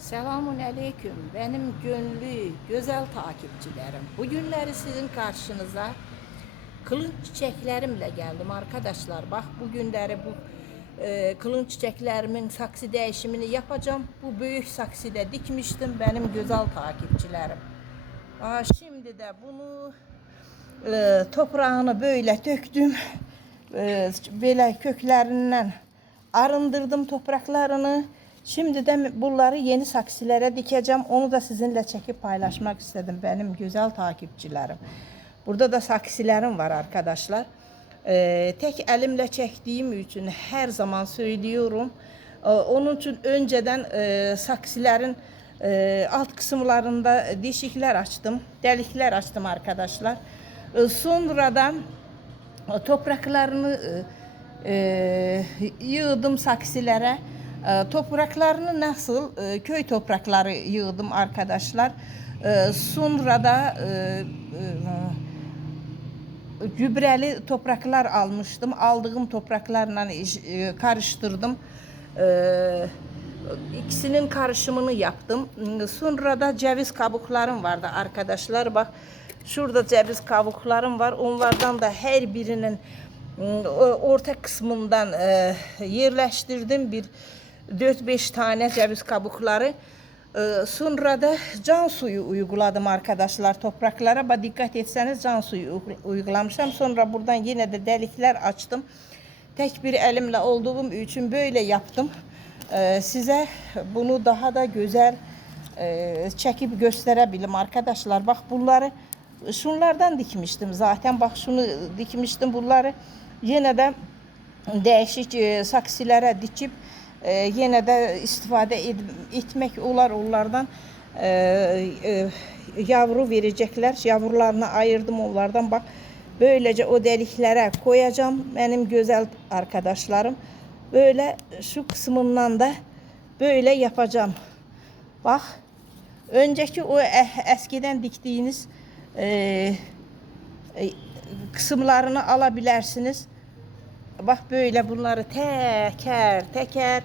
Selamun aleyküm. Benim gönlü, güzel takipçilerim. Bugünleri sizin karşınıza kılınç çiçeklerimle geldim arkadaşlar. Bak bugünleri bu kılınç çiçeklerimin saksı değişimini yapacağım. Bu büyük saksıda dikmiştim benim güzel takipçilerim. Şimdi de bunu toprağını böyle döktüm. Böyle köklerinden arındırdım topraklarını. Şimdi de bunları yeni saksılara dikeceğim. Onu da sizinle çekip paylaşmak istedim benim güzel takipçilerim. Burada da saksılarım var arkadaşlar. Tek elimle çektiğim için her zaman söylüyorum. Onun için önceden saksıların alt kısımlarında deşikler açtım. Delikler açtım arkadaşlar. Sonradan topraklarını yığdım saksılara. Topraklarını nasıl köy toprakları yığdım arkadaşlar. Sonra da gübreli topraklar almıştım. Aldığım topraklarla karıştırdım. İkisinin karışımını yaptım. Sonra da ceviz kabuklarım vardı arkadaşlar. Bak şurada ceviz kabuklarım var. Onlardan da her birinin orta kısmından yerleştirdim. Bir 4-5 tane ceviz kabukları. Sonra da can suyu uyguladım arkadaşlar topraklara. Bak dikkat etseniz can suyu uygulamışım. Sonra buradan yine de delikler açtım. Tek bir elimle olduğum için böyle yaptım. Size bunu daha da güzel çekip gösterebilirim arkadaşlar. Bak bunları şunlardan dikmiştim zaten. Bak şunu dikmiştim bunları. Yine de değişik saksılara dikip yine de istifade etmek olar onlardan. Yavru verecekler. Yavrularını ayırdım onlardan. Bak böylece o deliklere koyacağım benim güzel arkadaşlarım. Böyle şu kısmından da böyle yapacağım. Bak önceki o eskiden diktiğiniz kısımlarını alabilirsiniz. Bak böyle bunları teker teker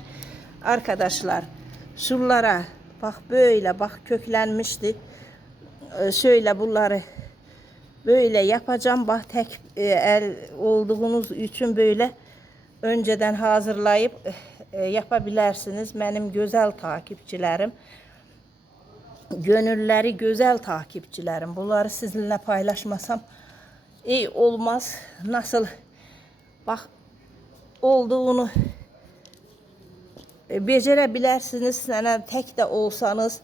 arkadaşlar şunlara bak böyle bak köklenmişti. Şöyle bunları böyle yapacağım. Bak tek el olduğunuz için böyle önceden hazırlayıp yapabilirsiniz. Benim güzel takipçilerim. Gönülleri güzel takipçilerim. Bunları sizinle paylaşmasam iyi olmaz. Nasıl bak olduğunu becerebilirsiniz. Sana tek de olsanız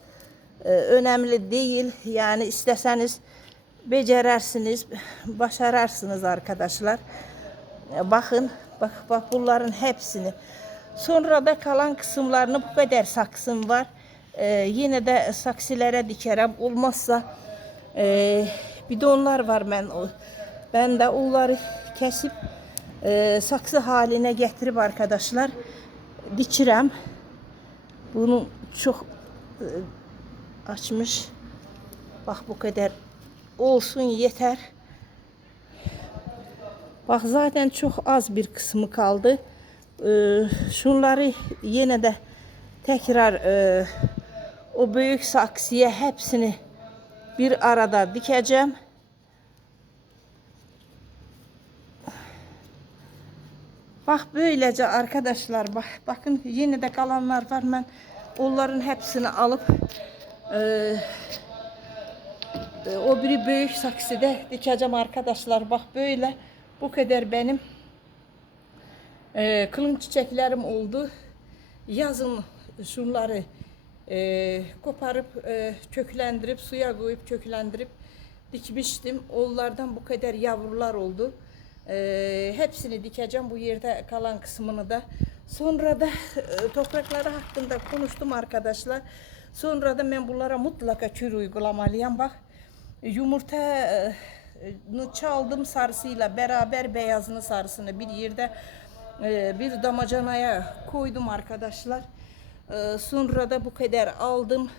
önemli değil. Yani isteseniz becerersiniz, başararsınız arkadaşlar. Bakın, bak bunların hepsini. Sonra da kalan kısımlarını bu kadar saksım var. Yine de saksılara dikerim. Olmazsa bidonlar var ben de onları kesip saksı haline getirip arkadaşlar dikirəm. Bunu çok açmış. Bak bu kadar olsun yeter. Bak zaten çok az bir kısmı kaldı. Şunları yine de tekrar o büyük saksıya hepsini bir arada dikeceğim. Bak böylece arkadaşlar bakın yine de kalanlar var. Ben onların hepsini alıp o biri büyük saksıda dikeceğim arkadaşlar. Bak böyle bu kadar benim kılınç çiçeklerim oldu. Yazın şunları koparıp köklendirip suya koyup köklendirip dikmiştim. Onlardan bu kadar yavrular oldu. Hepsini dikeceğim bu yerde kalan kısmını da. Sonra da toprakları hakkında konuştum arkadaşlar. Sonra da ben bunlara mutlaka kür uygulamalıyım. Bak yumurta çaldım sarısıyla beraber beyazını sarısını bir yerde bir damacanaya koydum arkadaşlar. Sonra da bu kadar aldım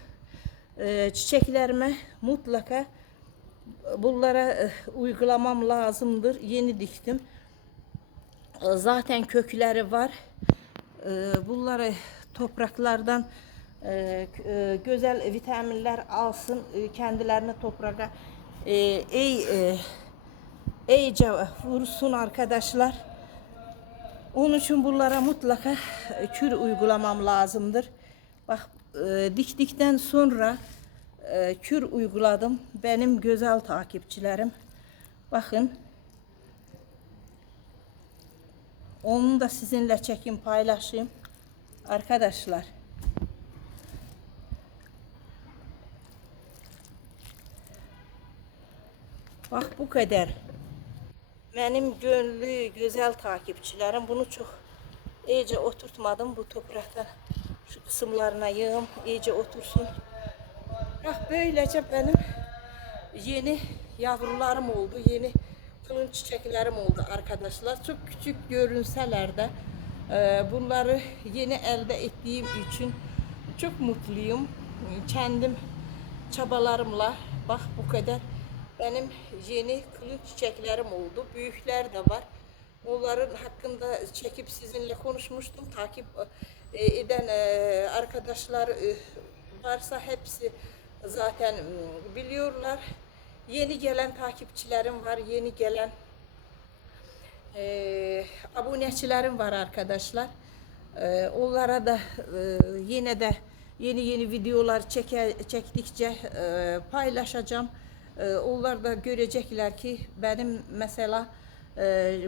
çiçeklerime mutlaka bunlara uygulamam lazımdır. Yeni diktim. Zaten kökleri var. Bunları topraklardan Güzel vitaminler alsın, kendilerini toprağa iyice vursun arkadaşlar. Onun için bunlara mutlaka kür uygulamam lazımdır. Bak diktikten sonra kür uyguladım. Benim güzel takipçilerim. Bakın. Onu da sizinle çekim paylaşayım. Arkadaşlar. Bak bu kadar. Benim gönlü güzel takipçilerim. Bunu çok iyice oturtmadım. Bu topraktan şu kısımlarına yığım iyice otursun. Bak böylece benim yeni yavrularım oldu. Yeni kılın çiçeklerim oldu arkadaşlar. Çok küçük görünseler de bunları yeni elde ettiğim için çok mutluyum. Kendim çabalarımla bak bu kadar benim yeni kılın çiçeklerim oldu. Büyükler de var. Onların hakkında çekip sizinle konuşmuştum. Takip eden arkadaşlar varsa hepsi zaten biliyorlar. Yeni gelen takipçilerim var. Yeni gelen abonecilerim var arkadaşlar. Onlara da yine de yeni videolar çektikçe paylaşacağım. Onlar da görecekler ki benim mesela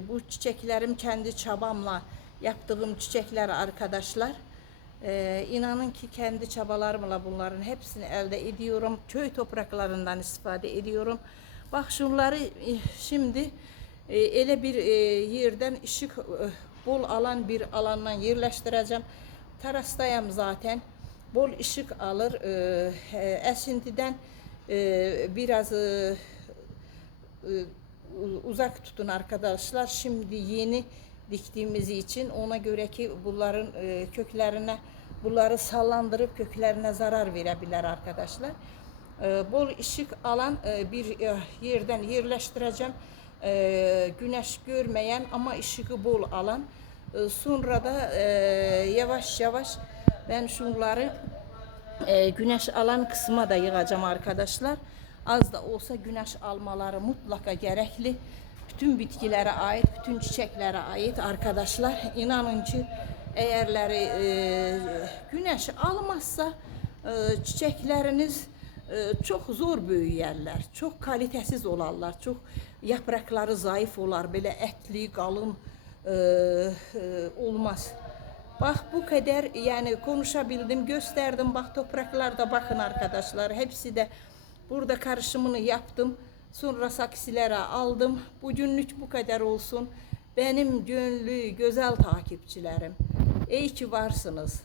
bu çiçeklerim kendi çabamla yaptığım çiçekler arkadaşlar. İnanın ki kendi çabalarımla bunların hepsini elde ediyorum. Köy topraklarından istifade ediyorum. Bak şunları şimdi ele bir yerden ışık bol alan bir alandan yerleştireceğim. Terastayım zaten. Bol ışık alır. Esintiden biraz uzak tutun arkadaşlar. Şimdi yeni diktiğimiz için ona göre ki bunların köklerine bunları sallandırıp köklerine zarar verebilir arkadaşlar. Bol ışık alan bir yerden yerleştireceğim. Güneş görmeyen ama ışığı bol alan. Sonra da yavaş yavaş ben şunları güneş alan kısma da yığacağım arkadaşlar. Az da olsa güneş almaları mutlaka gerekli. Bütün bitkilere ait, bütün çiçeklere ait arkadaşlar. İnanın ki eğerleri güneş almazsa çiçekleriniz çok zor büyüyerler. Çok kalitesiz olarlar. Çok yaprakları zayıf olar. Böyle etli, kalın olmaz. Bak bu kadar yani konuşabildim, gösterdim. Bak topraklarda bakın arkadaşlar. Hepsi de burada karışımını yaptım. Sonra saksilere aldım. Bugünlük bu kadar olsun. Benim gönlü güzel takipçilerim. İyi ki varsınız.